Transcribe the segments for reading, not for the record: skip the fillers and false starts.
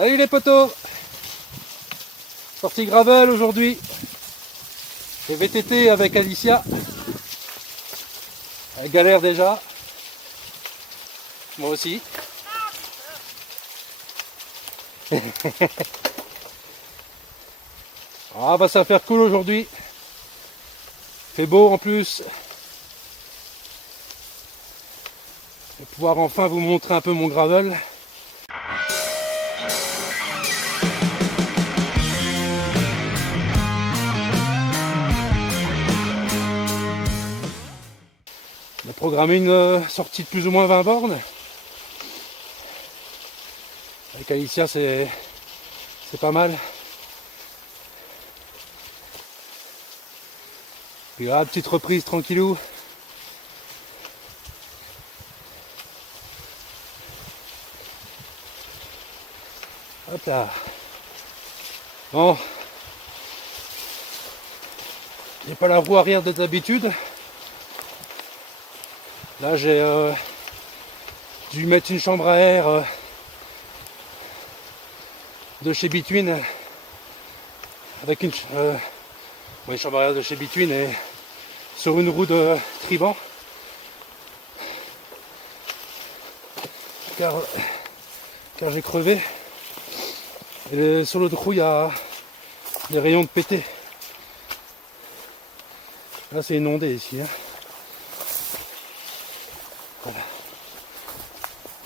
Salut les potos. Sortie gravel aujourd'hui. Et VTT avec Alicia. Elle galère déjà. Moi aussi. Ah bah ça va faire cool aujourd'hui. Fait beau en plus. Je vais pouvoir enfin vous montrer un peu mon gravel. On a programmé une sortie de plus ou moins 20 bornes. Avec Alicia c'est pas mal. Puis là, petite reprise tranquillou. Hop là. Bon. J'ai pas la roue arrière de d'habitude. Là j'ai dû mettre une chambre à air de chez Between avec une chambre à air de chez Between et sur une roue de Triban car j'ai crevé et sur l'autre roue il y a des rayons de pété. Là c'est inondé ici hein. Voilà.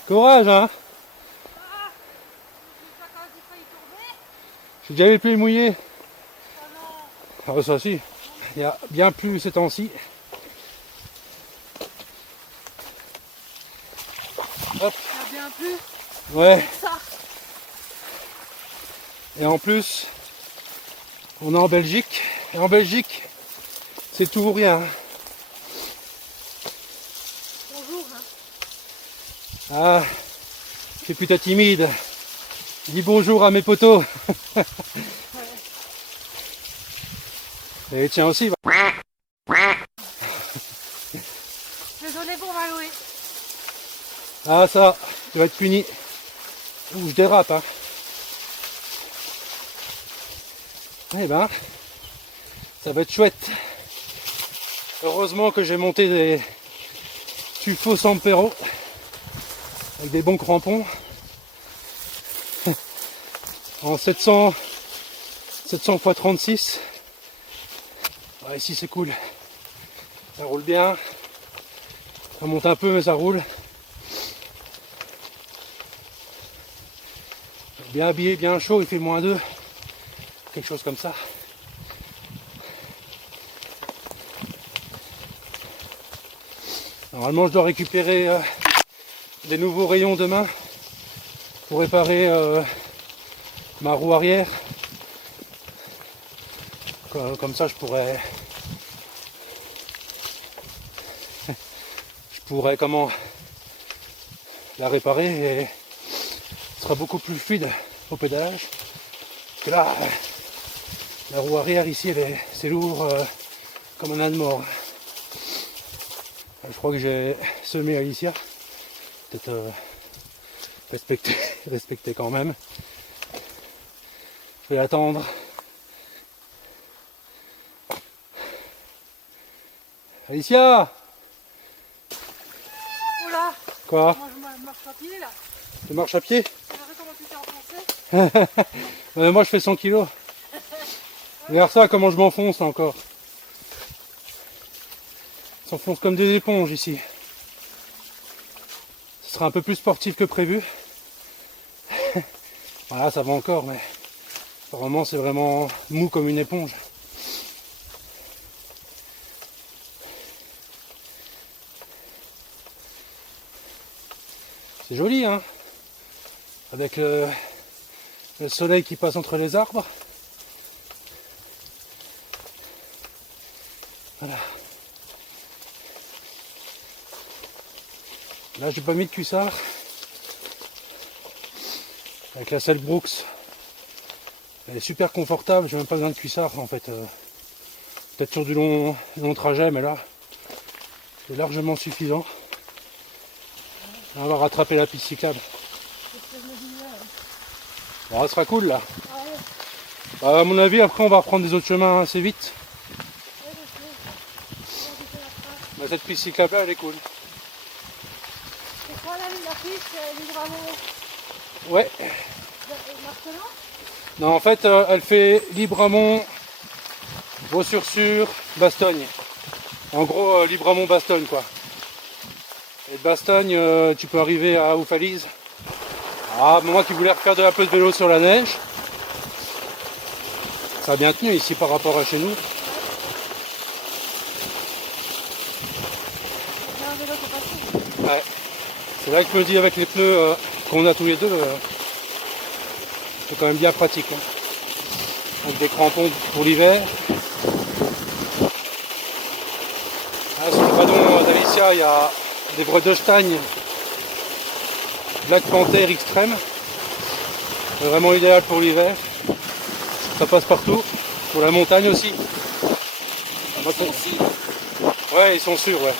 Courage hein. J'ai déjà eu les pieds mouillés. Ah ça si, il y a bien plu ces temps-ci. Hop. Il y a bien plu. Ouais. Ça. Et en plus, on est en Belgique. Et en Belgique, c'est tout ou rien. Bonjour. Hein. Ah, je suis putain timide. Dis bonjour à mes potos. Ouais. Et tiens aussi. Désolé pour Maloué. Ah ça, tu vas être puni. Ouh, je dérape hein. Eh ben, ça va être chouette. Heureusement que j'ai monté des tuffeaux Sampero avec des bons crampons en 700 x 36. Ouais, ici c'est cool, ça roule bien, ça monte un peu mais ça roule. Bien habillé, bien chaud, il fait -2, quelque chose comme ça. Normalement je dois récupérer des nouveaux rayons demain pour réparer ma roue arrière. Comme ça je pourrais comment la réparer et ce sera beaucoup plus fluide au pédalage. Parce que là la roue arrière ici c'est lourd comme un âne mort. Je crois que j'ai semé Alicia. Peut-être respecter quand même. Je vais attendre. Alicia! Oula. Quoi? Moi je marche à pied là. Tu marches à pied? Tu verrais comment tu t'es enfoncé. Moi je fais 100 kilos. Regarde ça comment je m'enfonce là, encore. Je s'enfonce comme des éponges ici. Ce sera un peu plus sportif que prévu. Voilà, ça va encore, mais apparemment c'est vraiment mou comme une éponge. C'est joli hein, avec le soleil qui passe entre les arbres. Voilà. Là j'ai pas mis de cuissard. Avec la selle Brooks. Elle est super confortable, j'ai même pas besoin de cuissard en fait. Peut-être sur du long trajet, mais là c'est largement suffisant. On va rattraper la piste cyclable. Bon, ça sera cool là. Ouais, Bah, à mon avis, après on va reprendre des autres chemins assez vite. ouais, je sais. On fait la trace. Mais cette piste cyclable là, elle est cool. C'est quoi là, la piste Libramont Ouais. Marcelin? Non, en fait, elle fait Libramont, Vaux-sur-Sur, Bastogne. En gros, Libramont, Bastogne quoi. Et de Bastogne, tu peux arriver à Oufalise. Ah, moi qui voulais refaire un peu de vélo sur la neige, ça a bien tenu ici par rapport à chez nous. J'ai un vélo qui est passé. Ouais. C'est là que je me dis avec les pneus qu'on a tous les deux, c'est quand même bien pratique. Hein. Avec des crampons pour l'hiver. Ah, sur le badon d'Alicia, il y a des Bredestein Black Panther Extreme. C'est vraiment idéal pour l'hiver. Ça passe partout. Pour la montagne aussi. Ouais, ils sont sûrs, ouais.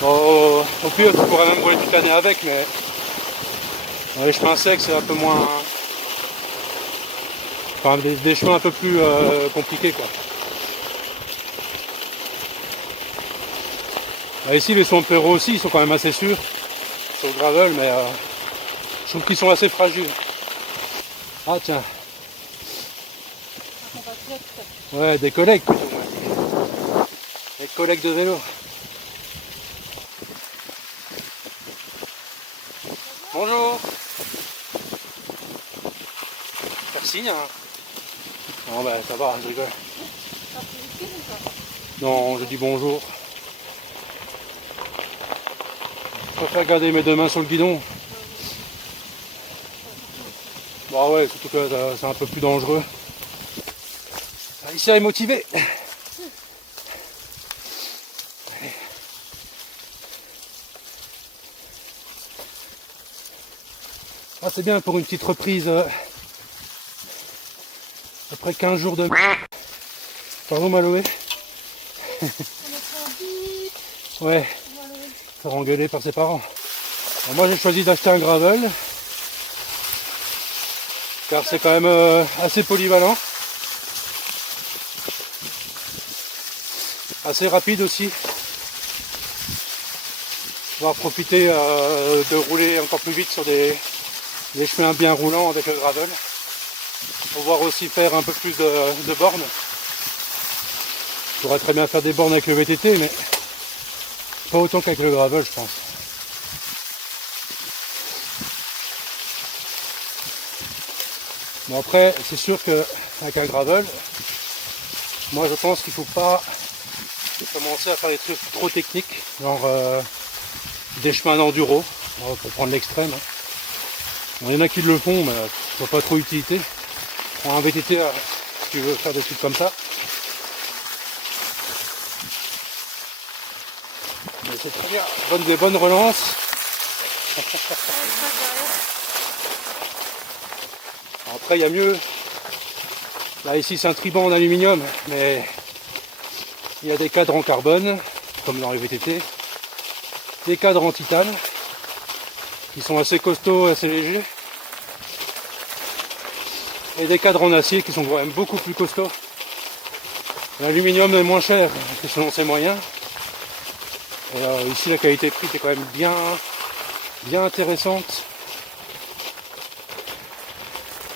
Bon, au pire, tu pourrais même rouler toute l'année avec, mais dans les chemins secs, c'est un peu moins. Enfin, des chemins un peu plus compliqués, quoi. Là, ici, les Swamp Hero aussi, ils sont quand même assez sûrs sur le gravel, mais je trouve qu'ils sont assez fragiles. Ah, tiens. Un compatriote. Ouais, des collègues plutôt. Ouais. Des collègues de vélo. Bonjour. Faire signe, hein. Non, bah ça va, je rigole. T'as pris le film ou pas? Non, je dis bonjour. Je préfère garder mes deux mains sur le guidon. Bah ouais, surtout que c'est un peu plus dangereux. Alicia est motivée. Ah, c'est bien pour une petite reprise après 15 jours de... Pardon Maloé. On est trop vite. Ouais, On va aller. faire engueuler par ses parents. Alors moi j'ai choisi d'acheter un gravel. Car c'est quand même assez polyvalent. Assez rapide aussi. On va profiter de rouler encore plus vite sur des chemins bien roulants avec le gravel. Pouvoir aussi faire un peu plus de bornes. Je pourrais très bien faire des bornes avec le VTT, mais pas autant qu'avec le gravel, je pense. Bon après, c'est sûr qu'avec un gravel, moi je pense qu'il ne faut pas commencer à faire des trucs trop techniques, genre des chemins d'enduro, pour prendre l'extrême. Hein. Bon, il y en a qui le font, mais je vois pas trop utilité. Prends un VTT si tu veux faire des trucs comme ça. Mais c'est très bien, des bonnes relances. Après il y a mieux. Là ici c'est un triban en aluminium, mais il y a des cadres en carbone, comme dans les VTT. Des cadres en titane, qui sont assez costauds, assez légers. Et des cadres en acier qui sont quand même beaucoup plus costauds. L'aluminium est moins cher selon ses moyens. Et ici la qualité prix est quand même bien intéressante.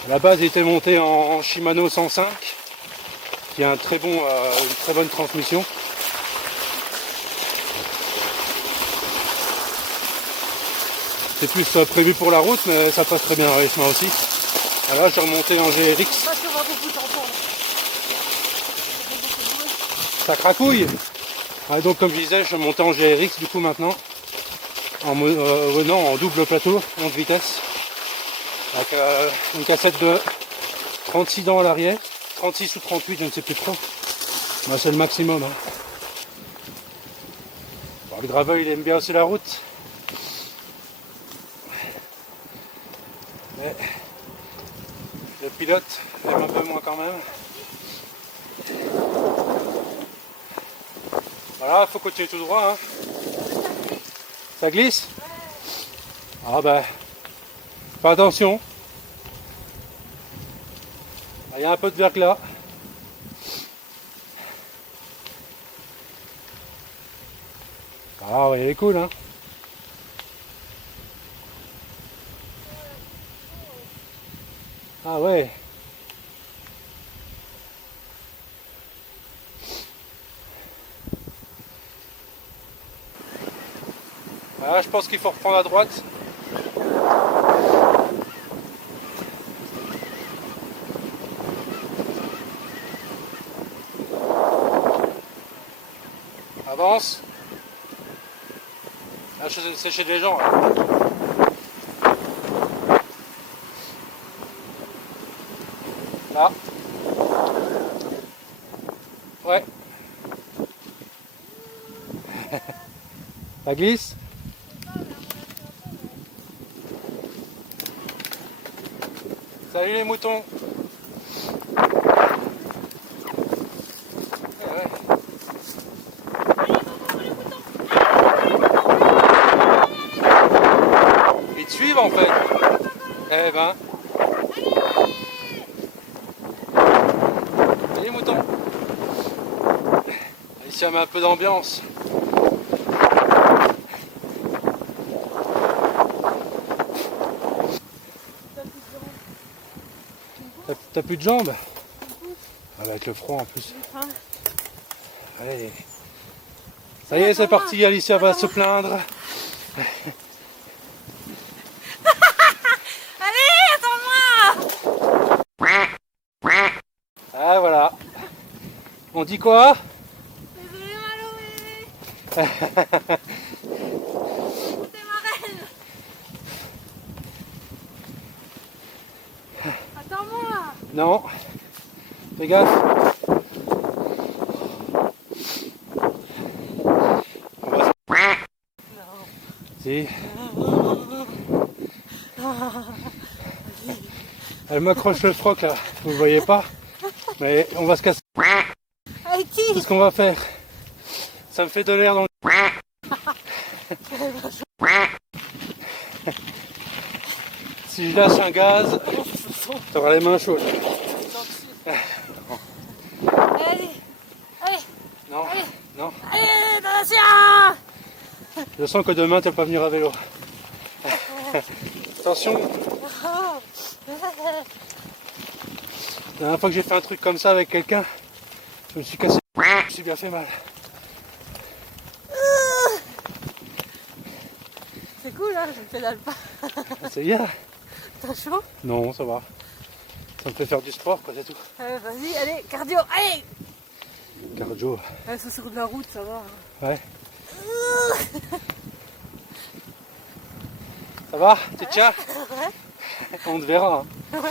À la base il était monté en Shimano 105, qui a une très bonne transmission. C'est plus prévu pour la route, mais ça passe très bien dans les chemins aussi. Là, j'ai remonté en GRX. Parce qu'on va beaucoup t'entendre. Ça cracouille. Ouais, donc, comme je disais, je suis monté en GRX du coup maintenant. En double plateau, 11 vitesses. Avec une cassette de 36 dents à l'arrière. 36 ou 38, je ne sais plus trop. Bah, c'est le maximum. Hein. Bon, le gravel, il aime bien aussi la route. Mais le pilote aime un peu moins quand même. Voilà, il faut continuer tout droit. Hein. Ça glisse? Ah bah, fais attention. Il y a un peu de verglas. Ah ouais, elle est cool hein. Ah ouais. Ah, je pense qu'il faut reprendre à droite. Avance. Là, c'est chez les gens. Là. Là. Ouais. Ça glisse. Salut les moutons. Ouais. Ils te suivent en fait. Eh ben. Allez moutons. Ici on met un peu d'ambiance. T'as plus de jambes? Ah bah avec le froid en plus. Allez. Ça y est, c'est parti, Alicia va se plaindre. Allez, attends-moi. Ah voilà. On dit quoi? Désolé Malo, t'es ma reine. Attends-moi. Non. Fais gaffe. Si. Elle m'accroche le froc là, vous le voyez pas, mais on va se casser. Avec qui? C'est ce qu'on va faire. Ça me fait de l'air dans le... Si je lâche un gaz, t'auras les mains chaudes. Allez, allez, Non, allez, non. allez, attention. Je sens que demain tu vas pas venir à vélo. Attention. La dernière fois que j'ai fait un truc comme ça avec quelqu'un, je me suis cassé. Je me suis bien fait mal. C'est cool hein, je ne pédale pas. C'est bien. T'as chaud? Non, ça va. Ça me fait faire du sport, quoi, c'est tout. Vas-y, allez, cardio, allez. Cardio. C'est sur de la route, ça va. Ouais. Ça va? Tu tiens? Ouais. On te verra. Hein.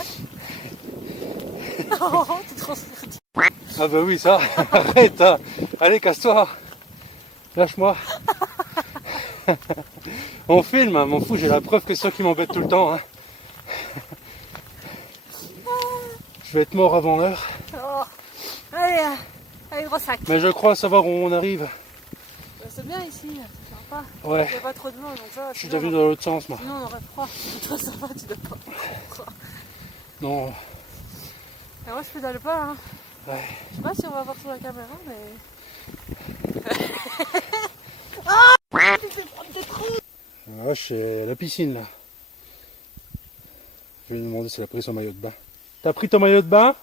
Oh, t'es trop sturdy. Ah bah oui, ça. Arrête. Hein. Allez, casse-toi. Lâche-moi. On filme, hein, m'en fous, j'ai la preuve que c'est ça qui m'embête tout le temps. Hein. Je vais être mort avant l'heure. Oh. Allez, allez, gros sac. Mais je crois savoir où on arrive. C'est bien ici, c'est sympa. Ouais. Il n'y a pas trop de monde, donc ça va. Je suis déjà venu dans l'autre sens, moi. Sinon on aurait froid. Toi ça va, tu dois pas froid. Non. Et moi je pédale pas, hein. Ouais. Je sais pas si on va voir sur la caméra, mais... Ah, tu fais prendre des trous. Là, je suis à la piscine, là. Je vais lui demander si elle a pris son maillot de bain. T'as pris ton maillot de bain?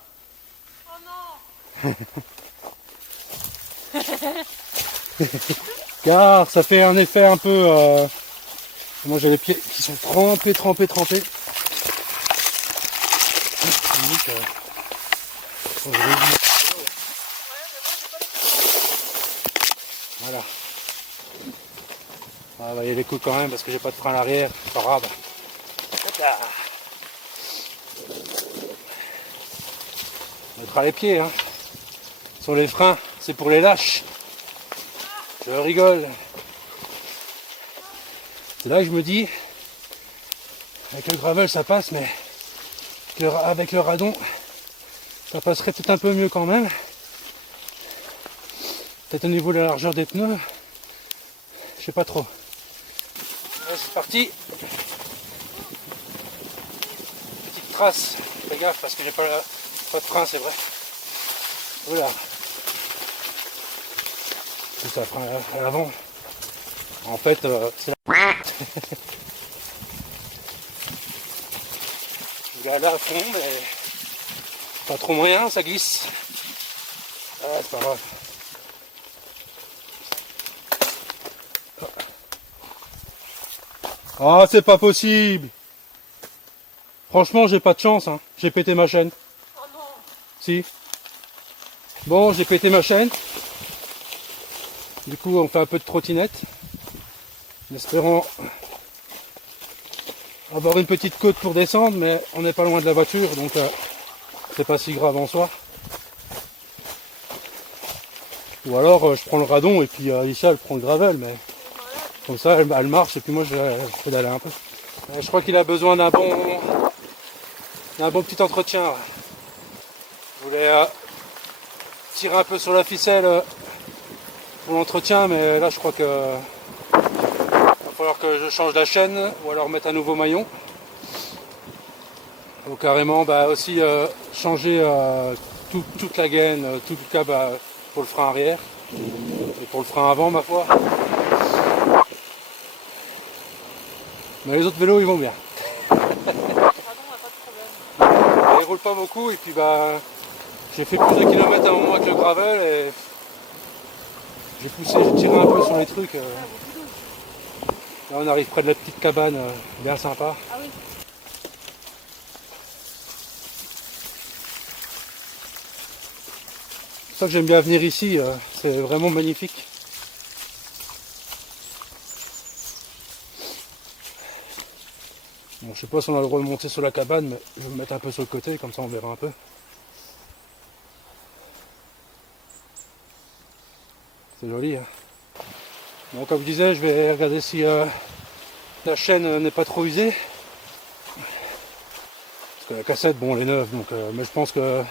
Oh non. Car ça fait un effet un peu... Moi j'ai les pieds qui sont trempés. Voilà. Ah bah il y a les coups quand même parce que j'ai pas de frein à l'arrière. Pas grave. On mettra les pieds hein. Sur les freins, c'est pour les lâches. Je rigole. C'est là que je me dis, avec le gravel ça passe, mais avec le radon, ça passerait peut-être un peu mieux quand même. Peut-être au niveau de la largeur des pneus, je sais pas trop. Allez, c'est parti. Petite trace, fais gaffe parce que j'ai pas Pas de frein, c'est vrai. Voilà. Tout ça frein à l'avant. En fait, c'est la... Je vais aller à fond, mais pas trop moyen, ça glisse. Ah, c'est pas grave. Ah, c'est pas possible. Franchement, j'ai pas de chance, hein. J'ai pété ma chaîne. Oh non. Si. Bon, j'ai pété ma chaîne. Du coup, on fait un peu de trottinette. En espérant avoir une petite côte pour descendre, mais on n'est pas loin de la voiture, donc c'est pas si grave en soi. Ou alors, je prends le radon et puis Alicia, elle prend le gravel, mais comme ça, elle marche et puis moi, je pédale un peu. Je crois qu'il a besoin d'un bon petit entretien. Là. Je voulais tirer un peu sur la ficelle pour l'entretien, mais là je crois que va falloir que je change la chaîne ou alors mettre un nouveau maillon. Ou carrément aussi changer toute la gaine, tout le câble pour le frein arrière et pour le frein avant ma foi. Mais les autres vélos ils vont bien. Ils roulent pas beaucoup et puis j'ai fait plus de kilomètres à un moment avec le gravel et j'ai tiré un peu sur les trucs. Là on arrive près de la petite cabane bien sympa. Ah oui. C'est pour ça que j'aime bien venir ici, c'est vraiment magnifique. Bon, je sais pas si on a le droit de monter sur la cabane, mais je vais me mettre un peu sur le côté, comme ça on verra un peu. C'est joli, hein. Bon, comme je disais, je vais regarder si la chaîne n'est pas trop usée. Parce que la cassette, bon, elle est neuve, donc, mais je pense que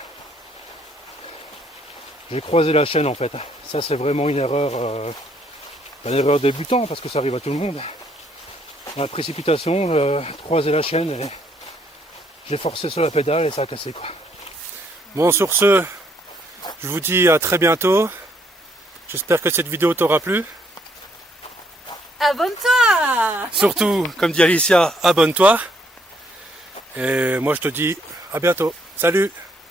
j'ai croisé la chaîne en fait. Ça, c'est vraiment une erreur débutant, parce que ça arrive à tout le monde. Dans la précipitation, croiser la chaîne et j'ai forcé sur la pédale et ça a cassé quoi. Bon, sur ce, je vous dis à très bientôt. J'espère que cette vidéo t'aura plu. Abonne-toi. Surtout, comme dit Alicia, abonne-toi. Et moi je te dis à bientôt. Salut!